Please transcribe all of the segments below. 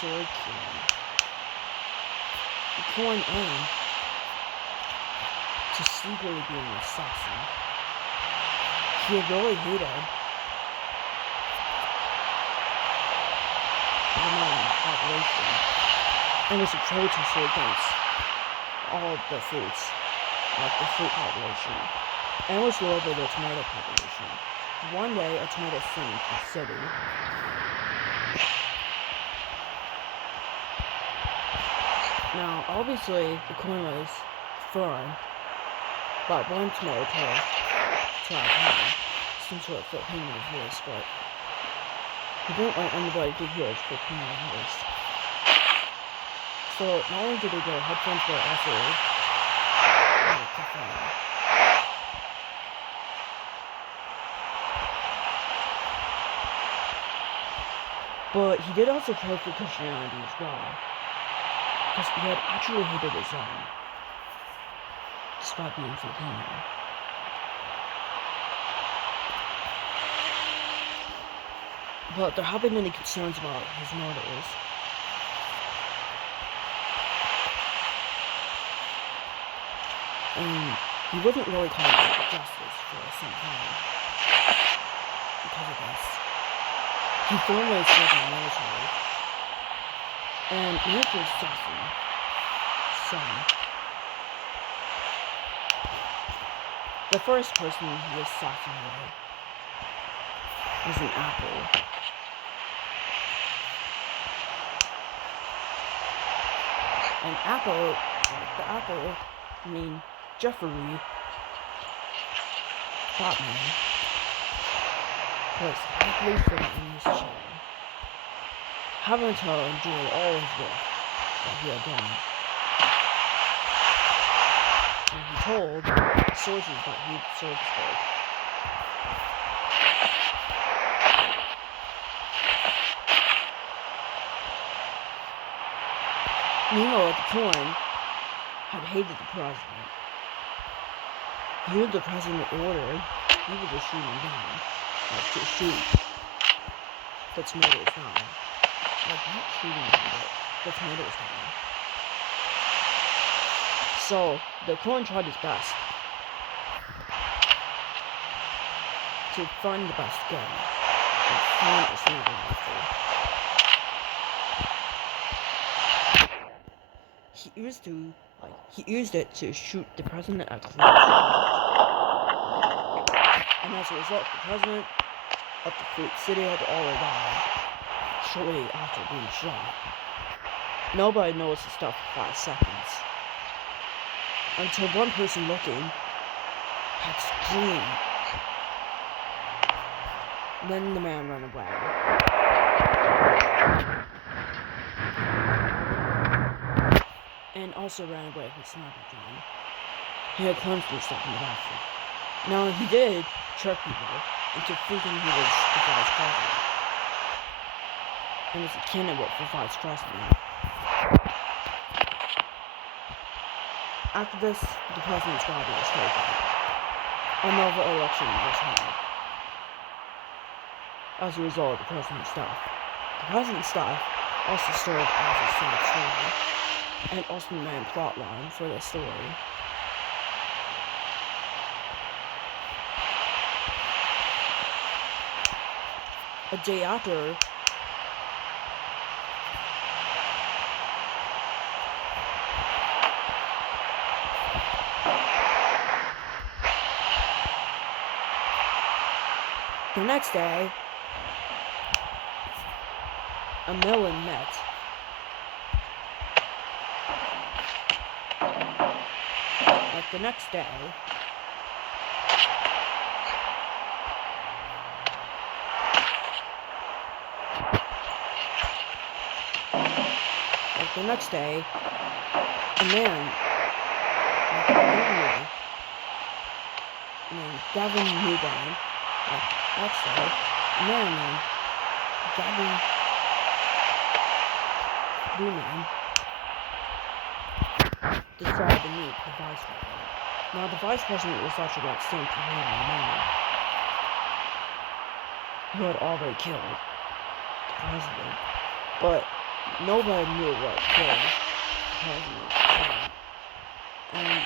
sword killing. Going in to secretly be an assassin. He really hated the Melon population and was a protester against all of the fruits, like the fruit population, and was loyal to the tomato population. One day, a tomato sank in the city. Now, obviously, the coin was thrown by one tomato to our town, some sort of Filipino voice, but he didn't want anybody to hear his Filipino voice. So, not only did he go headphones, but also but he did also pray for Christianity as well, because he had actually hated his own, despite being Filipino. But there have been many concerns about his motives. And he wasn't really calling for justice for some time because of this. He formerly served in the military, and military assassin, son. The first person he assassinated was an apple. An apple, like the apple, I mean Jeffrey Batman was happily sitting in his chair, having to enjoy all his work that he had done. And he told sources that he'd served his. Meanwhile, the coin had hated the president. He heard the president ordered people to shoot him down. Like, to shoot the tomatoes down. Like, not shooting him, but the tomatoes down. So, the clone tried his best to find the best gun and find a sniper rifle. He used it to shoot the president at close range. And as a result, the president of the fruit city had already died shortly after being shot. Nobody noticed the stuff for 5 seconds. Until one person looking had screamed. Then the man ran away. And also ran away with sniper gun. He had constantly stopped in the bathroom. Now, he did trick people into thinking he was the vice president. And was a candidate for vice president. After this, the president's body was taken. Another election was held. As a result of the president's death. The president's death also served as a sad story, and also the main plotline for the story. A day after, the next day, a melon met. Like the next day, a man named Gavin Newbine. Next day, a man named Gavin Newman decided to meet the vice president. Now, the vice president was actually that same Filipino man who had already killed the president, but nobody knew what killed the president. And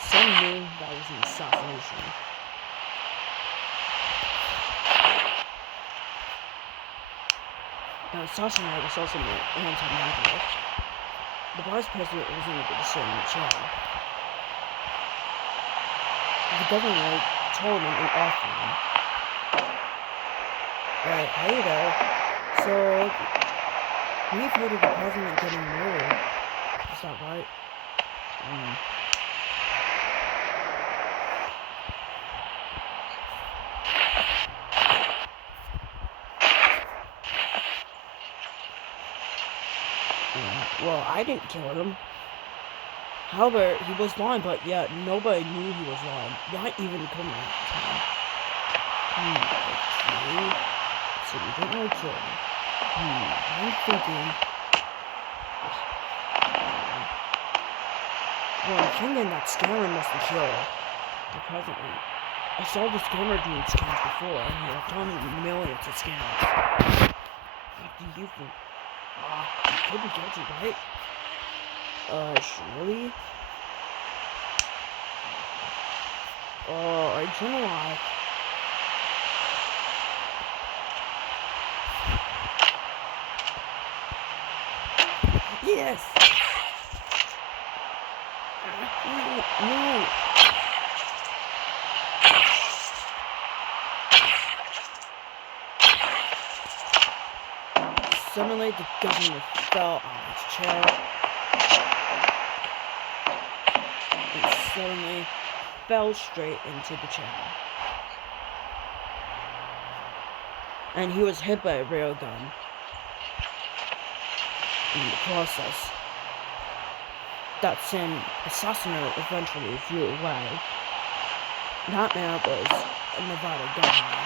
some knew that was an assassination. Now, assassinate was also an anti-magnet. The vice president wasn't able to sit in the chair. The governor told him and offered him. Right, hey there. So, we've heard of the president getting murdered. Is that right? Well, I didn't kill him. However, he was lying, but yeah, nobody knew he was lying. Not even the criminal at the time. Okay. So we didn't really kill him. I'm thinking... Well, I'm thinking that scammer must have killed the president. I saw the scammer doing scams before, and he left on millions of scams. What do you think? He could be guilty, right? Surely? I don't know why. Yes! No! Suddenly, the governor fell out of his chair. And suddenly fell straight into the chair. And he was hit by a railgun. In the process, that same assassinate eventually flew away. That man was a Nevada governor.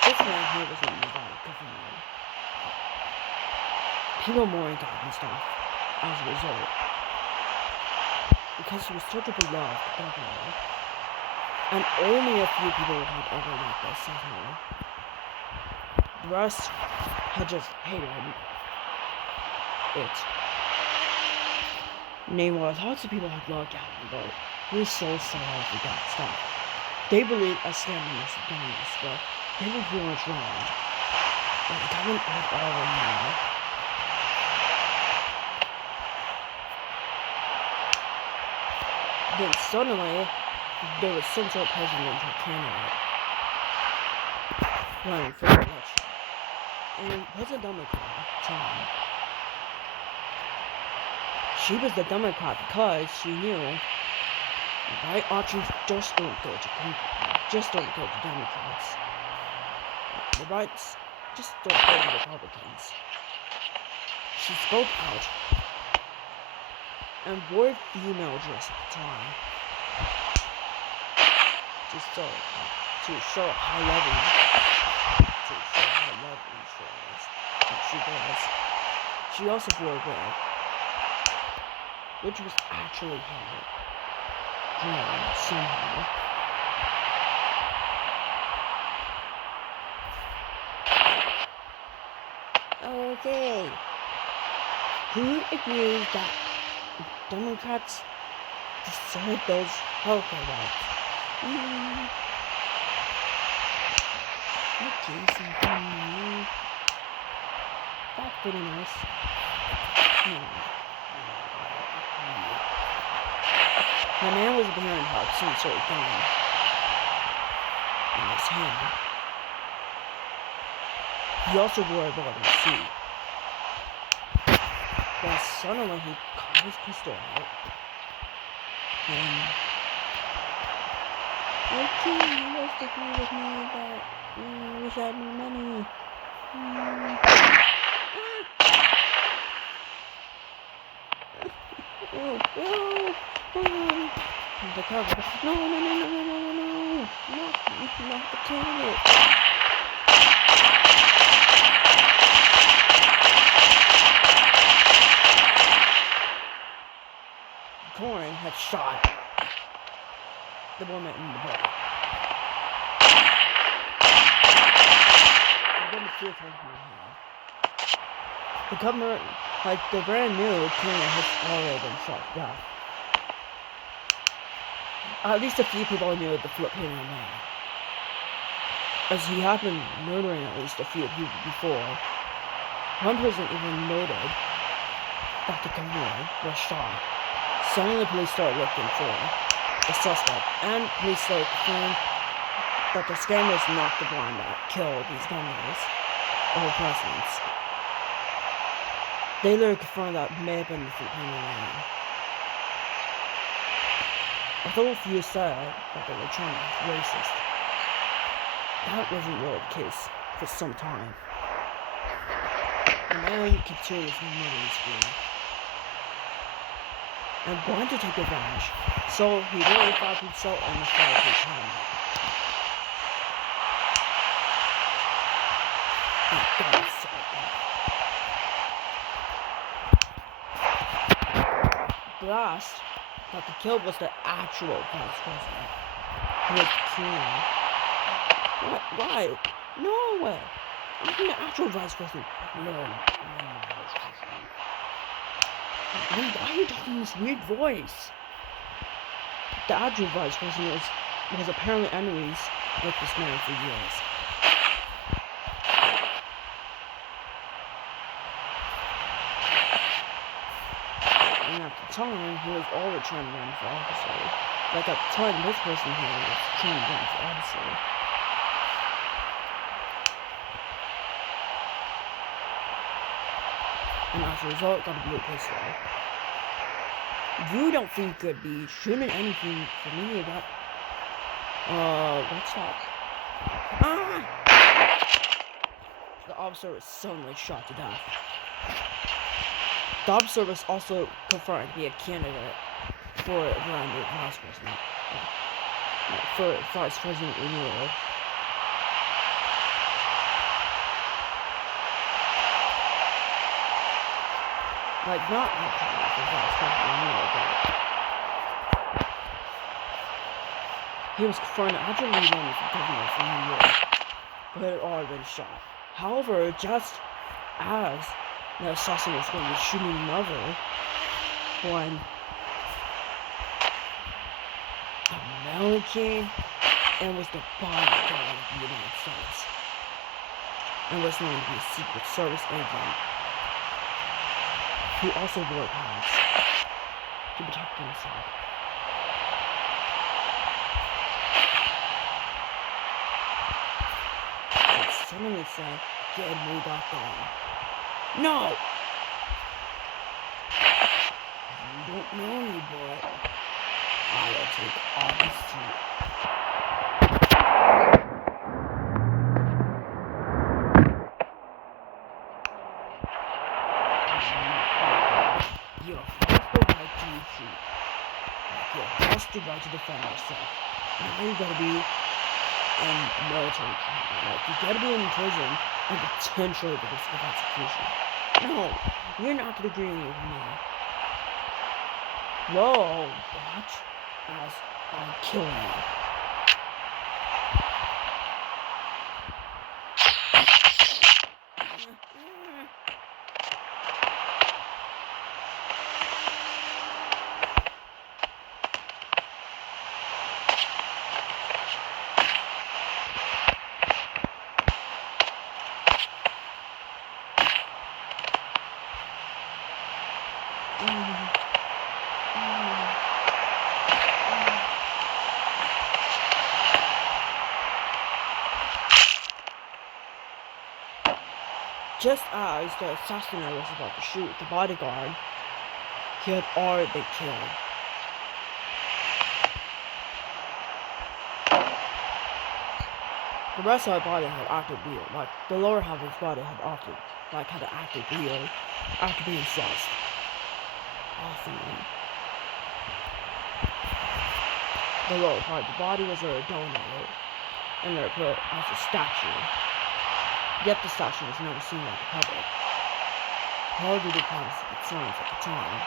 This man here was a Nevada governor. People mourned and stuff as a result. Because he was such a beloved governor. And only a few people had ever met this assassinate. The rest had just hated him. Meanwhile, lots of people had loved him, but he was so sorry for that stuff. They believed a scammer must have done this, but they were pretty much wrong. But the government was already know. Then suddenly, there was some sort of presidential candidate running for election. And it was a Democrat at the time. She was the Democrat because she knew right options just don't go to Democrats. The rights just don't go to Republicans. She spoke out and wore female dress at the time to show how lovely she was. She also wore a wig, which was actually hair drawn somehow. Okay. Who agrees that Democrats destroyed those healthcare rights? Okay, something new. That's pretty nice. The man was behind her, some sort of gun in his hand. He also wore a bottom suit. Then suddenly he got his pistol out. And okay, you guys agree with me that I wish I had more money. The cover. No, not the candidate. Corin had shot the woman in the butt. And then the fear came from her hand. The government, like the brand new king, has already been shot down. At least a few people knew the Filipino man, as he had been murdering at least a few people before. One person even noted that the governor was shot. Suddenly, police started looking for the suspect, and police started confirming that the scammer was not the one that killed these governors or presidents. They later confirmed that may have been the Filipino man. Although a few said that they were trying to be racist, that wasn't really the case for some time. The man continued his murdering spree and wanted to take revenge, so he really found himself on the fireplace helmet. Blast that the kill was the actual vice president. He was king. What? Why? No way. I'm the actual vice president. No, I'm the vice president. And why are you talking in this weird voice? The actual vice president was apparently enemies with this man for years. And at the time, he was already trying to run for officer. Like at the time, this person here was trying to run for officer. And as a result, got a blue pistol. You don't think could be shooting anything for me about what's that? Ah! The officer was suddenly shot to death. The officer was also confirmed to be a candidate for running for vice president. For vice president renewal. Like, not actually for vice president renewal, but he was confirmed to actually running for governor for New York, but had already been shot. However, just as the assassin was going to be shooting another one, a Melon came and was the bodyguard of the United States, and was known to be a Secret Service agent who also wore pads to protect himself. And suddenly said he had moved that gun. No! You don't know me, boy. I will take all the seat. You have the right to shoot. You have the right to defend yourself. Now you gotta be in military training. Like, you gotta be in prison and potentially the risk of execution. No, you're not gonna agree with me. Whoa, watch as I'm killing you. Just as the assassinator was about to shoot the bodyguard, he had already been killed. The rest of his body had acted weird, like the lower half of his body had acted weird after being sliced. The lower part of the body was donated and they were put as a statue. Yet the statue was never seen by the public, probably due to privacy concerns at the time.